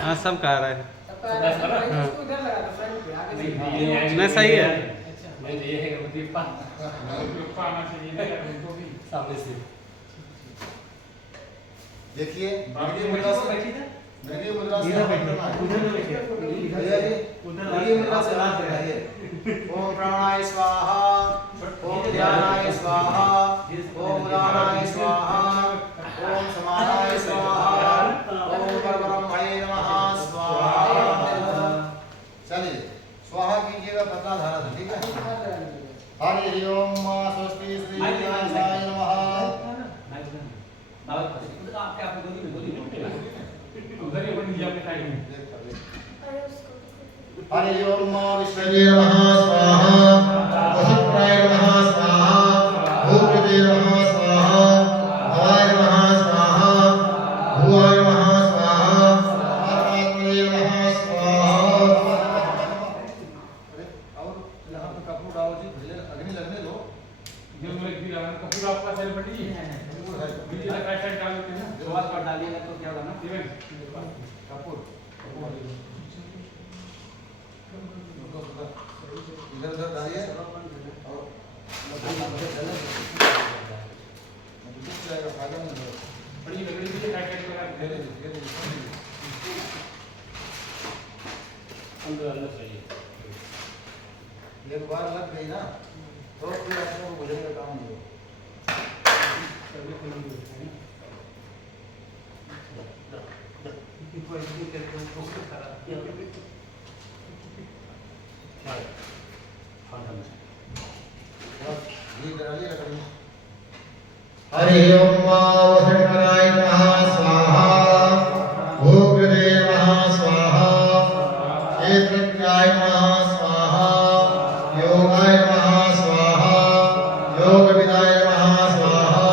हाँ सब कह रहा है। नहीं सही है। देखिए मुद्रा से ओम प्राणाय स्वाहा, ओम ध्यानाय स्वाहा, ओम उदानाय स्वाहा, ओम समानाय स्वाहा, ओम परब्रह्मणे नमः स्वाहा। चलिए स्वाहा कीजिएगा पतला धारा से, ठीक है। हरि ओम स्वस्ति श्री गणेशाय नमः। हरि ओम विष्णुवे नमः स्वाहा, वसुप्राय नमः स्वाहा, भूपते नमः स्वाहा, भवाय नमः स्वाहा, भुवाय नमः स्वाहा, परमात्मने नमः स्वाहा। अरे और यहाँ पे कपूर डालो जी, पहले अग्नि लगने दो। कपूर आपका साइड पर जी बीच में राइट साइड डाल देते हैं ना, शुरुआत पर डालिएगा तो क्या होगा ना कपूर इधर उधर डालिए और जाएगा, फायदा नहीं होगा। बड़ी लकड़ी की राइट साइड पर धीरे धीरे अंदर सही एक बार लग गई ना तो फिर अपने को बुझने का काम नहीं होगा। हरि ओम वसुंधराय नमः स्वाहा, भूपते नमः स्वाहा, क्षेत्रज्ञाय नमः स्वाहा, योगाय नमः स्वाहा, योगविदाय नमः स्वाहा,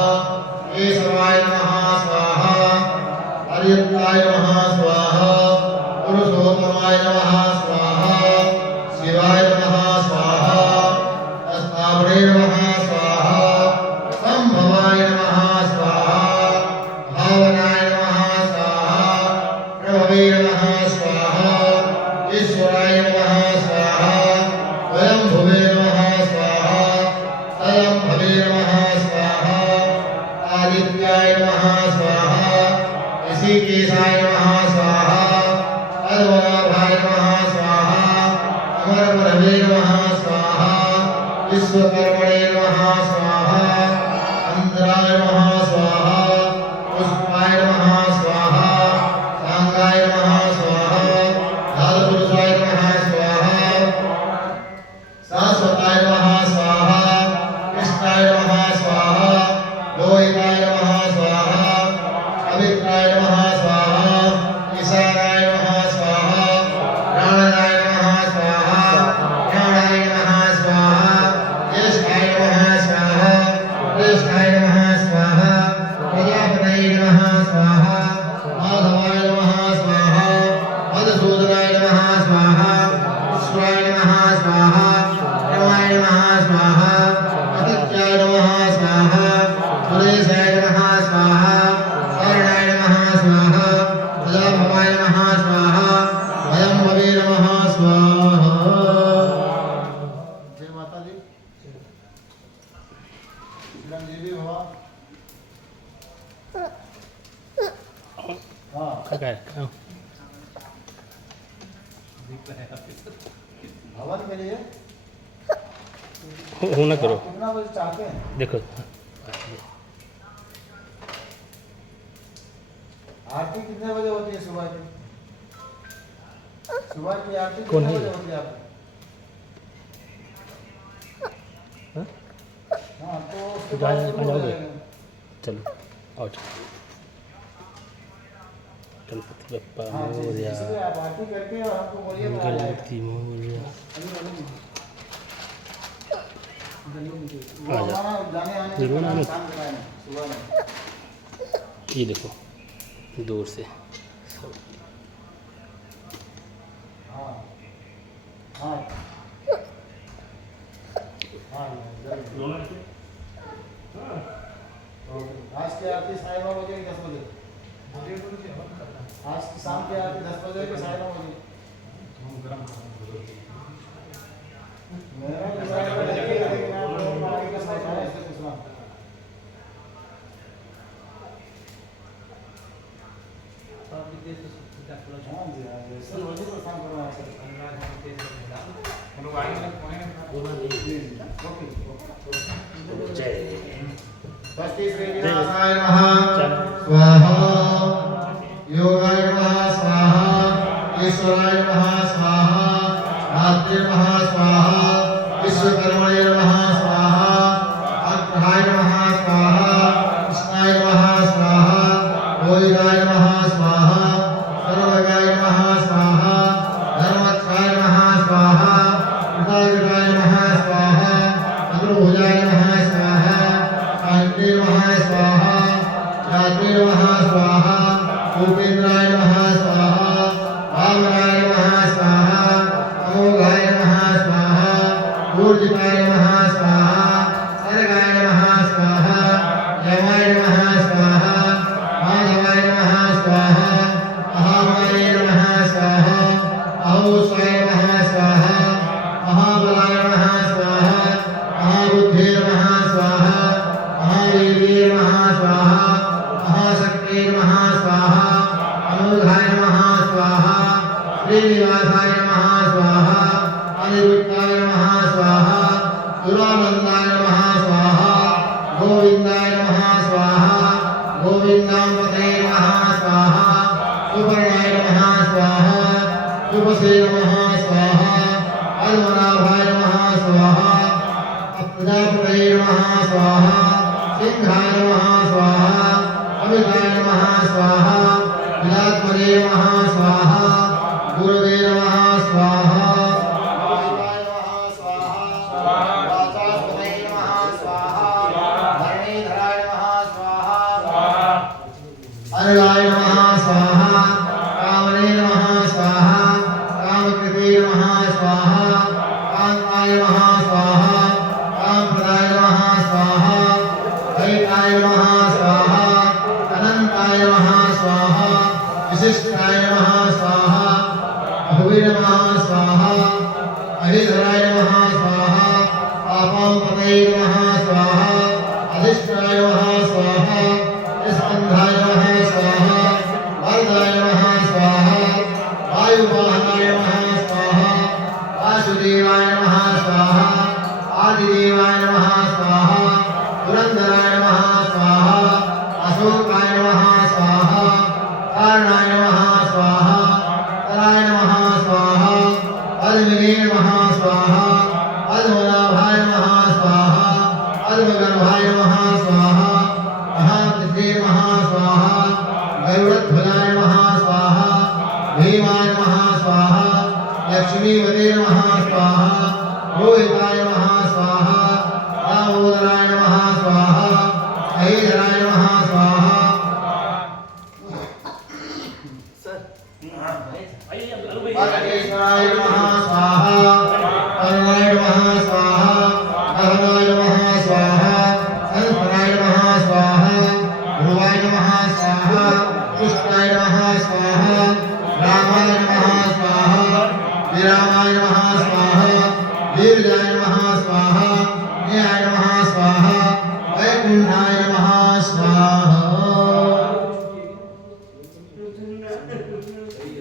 केशवाय नमः स्वाहा, हरिद्राय नमः स्वाहा, पुरुषोत्तमाय नमः स्वाहा, शिवाय नमः स्वाहा, अस्तावरे नमः स्वाहा, संभवाय नमः स्वाहा, भावनाय नमः स्वाहा, प्रभवे नमः स्वाहा, ईश्वराय नमः स्वाहा, स्वयंभुवे नमः स्वाहा, स्वयंभवे नमः स्वाहा, आदित्याय नमः स्वाहा, ऋषिकेशाय नमः स्वाहा, पद्मनाभाय नमः स्वाहा, अमरप्रभवे नमः स्वाहा, विश्वकर्मणे नमः स्वाहा, अंतराय नमः स्वाहा, पुष्पाय नमः स्वाहा, सांगाय नमः स्वाहा, कालपुरुषाय नमः स्वाहा, शाश्वताय नमः स्वाहा, कृष्णाय नमः स्वाहा, लोहिताय नमः स्वाहा, पवित्राय नमः स्वाहा, ईशानाय नमः स्वाहा, प्राणाय नमः स्वाहा, ज्ञानाय नमः स्वाहा, ज्येष्ठाय नमः स्वाहा, ज्येष्ठाय नमः स्वाहा, प्रजापतये नमः स्वाहा, माधवाय नमः स्वाहा, मधुसूदनाय नमः स्वाहा, विश्वाय नमः स्वाहा, रमाय नमः स्वाहा, आदित्याय नमः स्वाहा, सुरेशाय नमः स्वाहा, शरणाय नमः स्वाहा, प्रजाभवाय नमः स्वाहा, भयंभवे नमः स्वाहा। जय माता दी। चिरंजीवी भवा। हाँ भवन के लिए हो ना करो। कितना बजे चाहते हैं? देखो आरती कितने बजे होती है सुबह की? सुबह की आरती कौन कितने है? बजे होती है आपकी? हाँ? हाँ तो उसके जाए- बाद शुरू हो जाओगे? जाएगा। चलो आओ गणपति बप्पा हाँ जी, मोरया, इसलिए आप आरती करके और हमको बोलिए तो आ जाएगा। गणपति मोरया। अभी वो हमारा जाने आने में जरूर आने। काम कराए ना सुबह में। ये देखो दूर से हाँ हाँ हाँ जरूर। आज की आरती 9:30 बजे कि 10 बजे? आज की शाम की आरती 10 बजे कि 9:30 बजे? मेरा तो शायद लेकिन आप लोगों को आगे का समय है इसलिए पूछ रहा हूँ। हाँ जी हाँ जी सर वही तो काम करना है सर। लोग आएंगे ना जी जी ओके जय स्वस्ति श्री विनाशाय नमः स्वाहा योगाय नमः स्वाहा ईश्वराय नमः स्वाहा मात्रे नमः स्वाहा विश्वकर्मणे नमः स्वाहा अग्रहाय नमः स्वाहा कृष्णाय नमः स्वाहा गोविंदाय नमः स्वाहा सर्वगाय नमः स्वाहा धर्मक्षाय नमः स्वाहा कृताकृताय नमः स्वाहा अग्रभुजाय नमः स्वाहा शांति नमः स्वाहा जाति नमः स्वाहा भूपेन्द्राय नमः स्वाहा वामनाय नमः स्वाहा अमोघाय नमः स्वाहा ऊर्जिताय नमः स्वाहा सर्गाय नमः स्वाहा यमाय नमः स्वाहा माधवाय नमः स्वाहा महामाय नमः स्वाहा अहोस्वाय नमः स्वाहा महाबलाय नमः स्वाहा महाबुद्धे नमः स्वाहा महावीर्ये नमः स्वाहा महाशक्ते नमः स्वाहा अमोघाय नमः स्वाहा श्रीनिवासाय नमः स्वाहा अनिरुद्धाय नमः स्वाहा दुरानन्दाय नमः स्वाहा गोविन्दाय नमः स्वाहा गोविन्दाम्बते नमः स्वाहा सुपर्णाय नमः स्वाहा शुभसे नमः स्वाहा पद्मनाभाय नमः स्वाहा प्रजापतये नमः स्वाहा सिंहाय नमः स्वाहा अमिताय नमः स्वाहा विरात्मने नमः स्वाहा गुरवे नमः स्वाहा गोविन्दाय नमः स्वाहा वाचास्पतये नमः स्वाहा धरणीधराय नमः स्वाहा अनिलाय नमः स्वाहा कामने नमः स्वाहा कामकृते नमः स्वाहा कान्ताय नमः स्वाहा कामप्रदाय नमः स्वाहा वैताय नमः स्वाहा अनन्ताय नमः स्वाहा विशिष्टाय नमः स्वाहा अहुवे नमः स्वाहा अहिधराय नमः स्वाहा पापाम्पतये नमः स्वाहा अधिष्ठाय नमः स्वाहा स्कन्धाय नमः स्वाहा वरदाय नमः स्वाहा वायुवाहनाय नमः स्वाहा वासुदेवाय नमः स्वाहा आदिदेवाय नमः स्वाहा पुरन्दराय नमः स्वाहा अशोकाय नमः स्वाहा कारणाय नमः स्वाहा कराय नमः स्वाहा पद्मिने नमः स्वाहा पद्मनाभाय नमः स्वाहा पद्मगर्भाय नमः स्वाहा महापृथ्वे नमः स्वाहा गरुडध्वजाय नमः स्वाहा भीमाय नमः स्वाहा लक्ष्मीपते नमः स्वाहा रोहिताय नमः स्वाहा दामोदराय नमः स्वाहा अहिधराय नमः स्वाहा परमेश्वराय नमः स्वाहा करुणाय नमः स्वाहा अहनाय नमः स्वाहा संतराय नमः स्वाहा ध्रुवाय नमः स्वाहा पुष्टाय नमः स्वाहा रामाय नमः स्वाहा विरामाय नमः स्वाहा वीरजाय